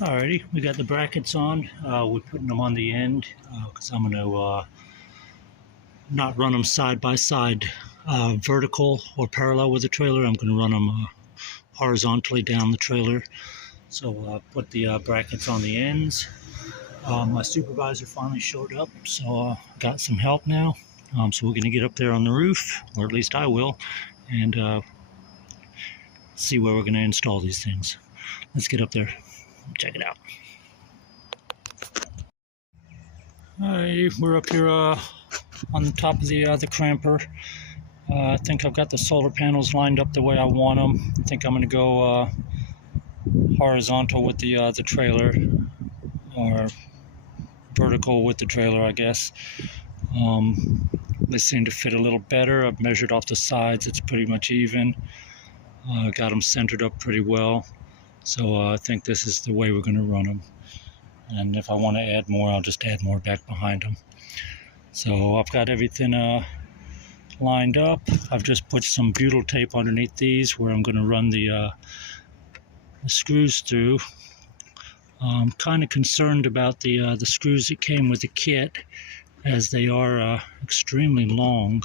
Alrighty, we got the brackets on. We're putting them on the end because I'm going to not run them side by side, vertical or parallel with the trailer. I'm going to run them horizontally down the trailer. So put the brackets on the ends. My supervisor finally showed up, so got some help now. So we're going to get up there on the roof, or at least I will, and see where we're going to install these things. Let's get up there. Check it out. Alright, we're up here on the top of the Cramper. I think I've got the solar panels lined up the way I want them. I think I'm going to go horizontal with the trailer, or vertical with the trailer, I guess. They seem to fit a little better. I've measured off the sides. It's pretty much even. Got them centered up pretty well. So I think this is the way we're going to run them. And if I want to add more, I'll just add more back behind them. So I've got everything lined up. I've just put some butyl tape underneath these where I'm going to run the screws through. I'm kind of concerned about the screws that came with the kit, as they are extremely long.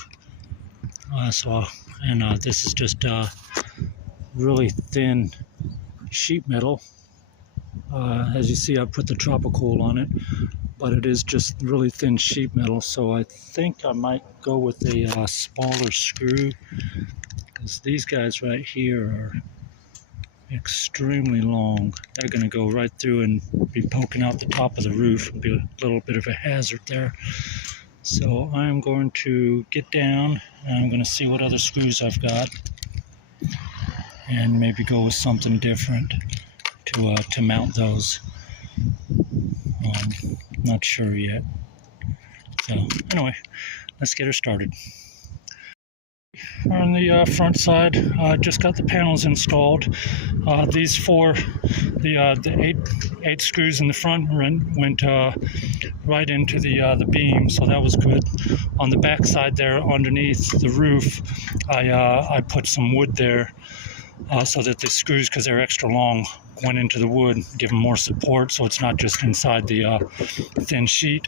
This is just really thin sheet metal. As you see, I put the Tropical on it, but it is just really thin sheet metal, so I think I might go with a smaller screw, because these guys right here are extremely long. They're going to go right through and be poking out the top of the roof. It'll be a little bit of a hazard there. So I'm going to get down and I'm going to see what other screws I've got, and maybe go with something different to mount those. Not sure yet. So anyway, let's get her started. On the front side, just got the panels installed. These four, the eight screws in the front went right into the beam, so that was good. On the back side there, underneath the roof, I put some wood there so that the screws, because they're extra long, went into the wood, give them more support, so it's not just inside the thin sheet.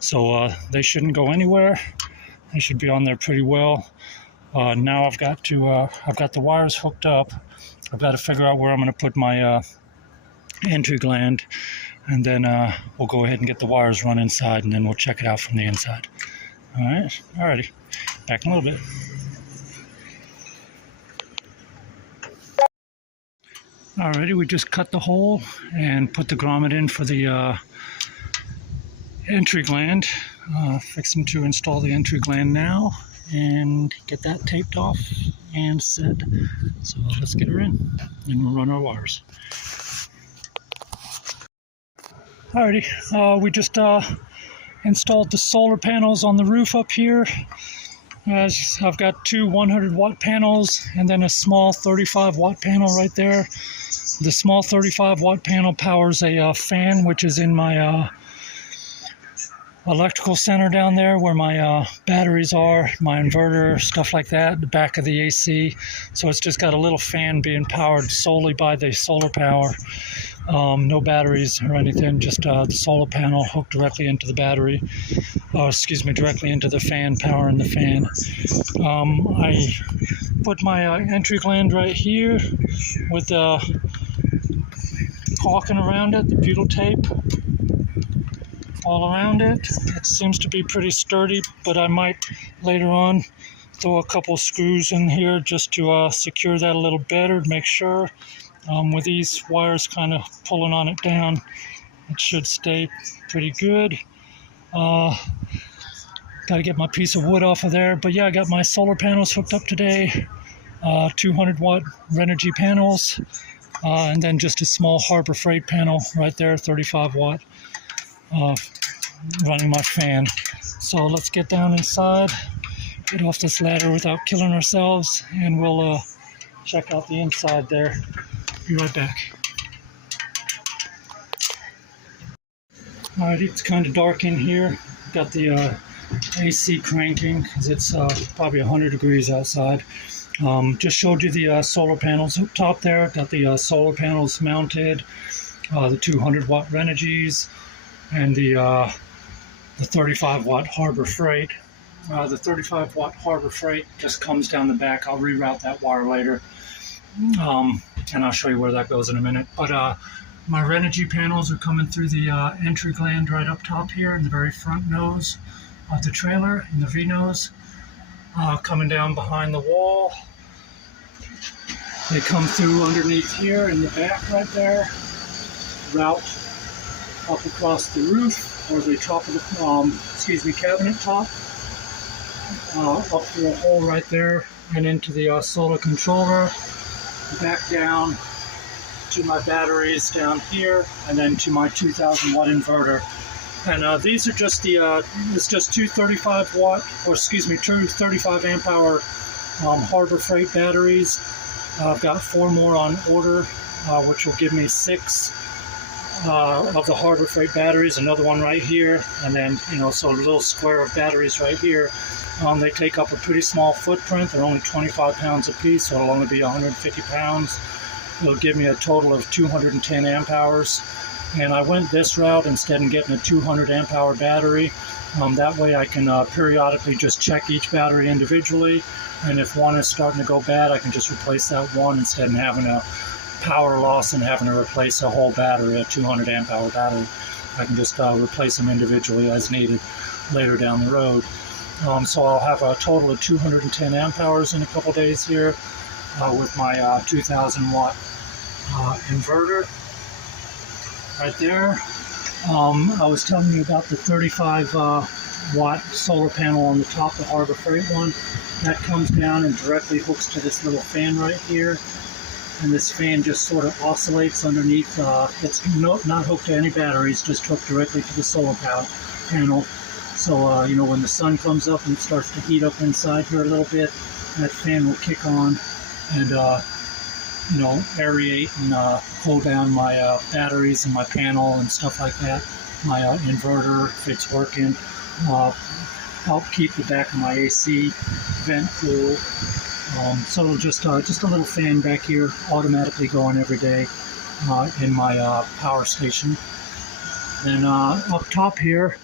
So they shouldn't go anywhere. They should be on there pretty well. Now I've got the wires hooked up. I've got to figure out where I'm going to put my entry gland, and then we'll go ahead and get the wires run inside, and then we'll check it out from the inside. Alrighty, back in a little bit. Alrighty, we just cut the hole and put the grommet in for the entry gland. Fixing to install the entry gland now and get that taped off and set. So let's get her in and we'll run our wires. Alrighty, we just installed the solar panels on the roof up here. I've got two 100-watt panels and then a small 35-watt panel right there. The small 35-watt panel powers a fan, which is in my electrical center down there where my batteries are, my inverter, stuff like that, the back of the AC. So it's just got a little fan being powered solely by the solar power. No batteries or anything, just the solar panel hooked directly into the battery. Directly into the fan, powering the fan. I put my entry gland right here with the caulking around it, the butyl tape all around it. It seems to be pretty sturdy, but I might later on throw a couple screws in here just to secure that a little better, to make sure. With these wires kind of pulling on it down, it should stay pretty good. Got to get my piece of wood off of there, but yeah, I got my solar panels hooked up today. 200-watt Renogy panels, and then just a small Harbor Freight panel right there, 35-watt, running my fan. So let's get down inside, get off this ladder without killing ourselves, and we'll check out the inside there. Be right back. Alright, it's kind of dark in here. Got the AC cranking because it's probably 100 degrees outside. Just showed you the solar panels up top there. Got the solar panels mounted. the 200 watt Renegys, and the 35 watt Harbor Freight. The 35 watt Harbor Freight just comes down the back. I'll reroute that wire later, and I'll show you where that goes in a minute. But my Renogy panels are coming through the entry gland right up top here in the very front nose of the trailer, in the V-nose, coming down behind the wall. They come through underneath here in the back right there, route up across the roof, or the top of the, cabinet top, up through a hole right there and into the solar controller, back down to my batteries down here, and then to my 2000 watt inverter. And these are just it's just two 35 amp hour Harbor Freight batteries. I've got 4 more on order, which will give me 6 of the Harbor Freight batteries, another one right here, and then, so a little square of batteries right here. They take up a pretty small footprint. They're only 25 pounds a piece, so it'll only be 150 pounds. It'll give me a total of 210 amp hours. And I went this route instead of getting a 200 amp hour battery. That way I can periodically just check each battery individually. And if one is starting to go bad, I can just replace that one instead of having a power loss and having to replace a whole battery, a 200 amp hour battery. I can just replace them individually as needed later down the road. So I'll have a total of 210 amp hours in a couple days here with my 2000 watt inverter right there. I was telling you about the 35 watt solar panel on the top, the Harbor Freight one. That comes down and directly hooks to this little fan right here. And this fan just sort of oscillates underneath. It's not hooked to any batteries, just hooked directly to the solar panel. So, when the sun comes up and it starts to heat up inside here a little bit, that fan will kick on and, aerate and cool down my batteries and my panel and stuff like that. My inverter, if it's working, help keep the back of my AC vent cool. So just a little fan back here, automatically going every day in my power station. Then up top here,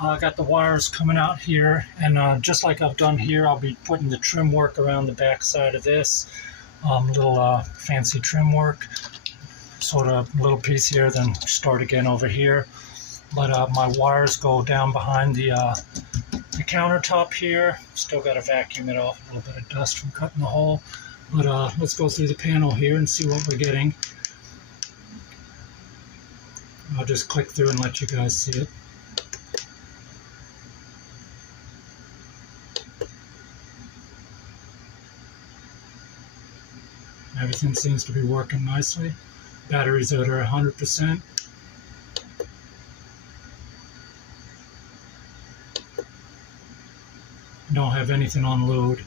I got the wires coming out here, and just like I've done here, I'll be putting the trim work around the back side of this. Little fancy trim work, sort of little piece here, then start again over here. But my wires go down behind the countertop here. Still got to vacuum it off, a little bit of dust from cutting the hole. But let's go through the panel here and see what we're getting. I'll just click through and let you guys see it. Everything seems to be working nicely. Batteries that are 100%. Don't have anything on load.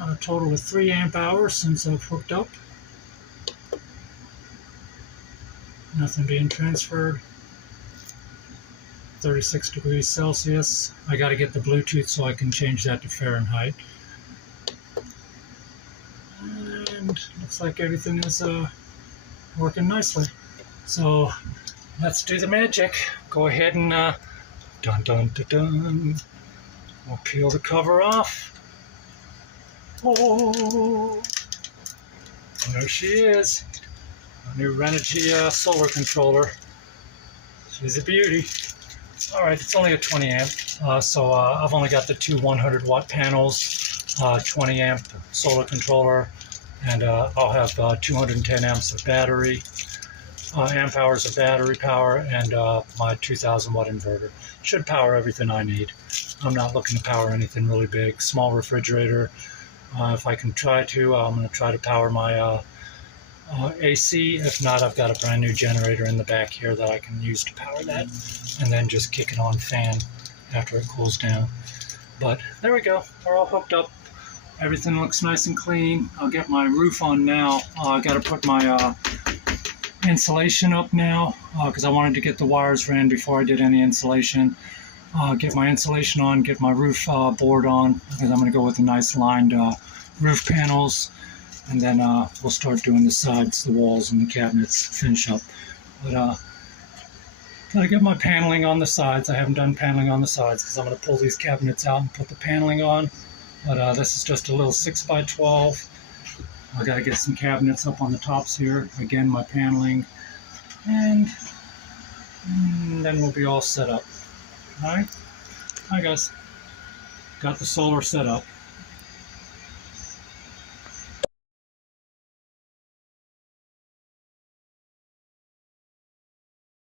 A total of 3 amp hours since I've hooked up. Nothing being transferred. 36 degrees Celsius. I got to get the Bluetooth so I can change that to Fahrenheit. And looks like everything is working nicely. So let's do the magic. Go ahead and dun dun dun dun. We'll peel the cover off. Oh, there she is. A new Renogy Solar controller. She's a beauty. Alright, it's only a 20 amp, so I've only got the 2 100 watt panels, 20 amp solar controller, and I'll have 210 amps of battery, amp hours of battery power, and my 2000 watt inverter. Should power everything I need. I'm not looking to power anything really big. Small refrigerator. If I can try to, I'm going to try to power my AC. If not, I've got a brand new generator in the back here that I can use to power that, and then just kick it on fan after it cools down. But there we go. We're all hooked up. Everything looks nice and clean. I'll get my roof on now. I got to put my insulation up now because I wanted to get the wires ran before I did any insulation. Get my insulation on, get my roof board on, because I'm going to go with the nice lined roof panels. and then we'll start doing the sides, the walls, and the cabinets, finish up. But gotta get my paneling on the sides. I haven't done paneling on the sides because I'm going to pull these cabinets out and put the paneling on. But this is just a little 6x12. I got to get some cabinets up on the tops here. Again, my paneling, and then we'll be all set up. All right, guys. Got the solar set up.